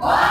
What.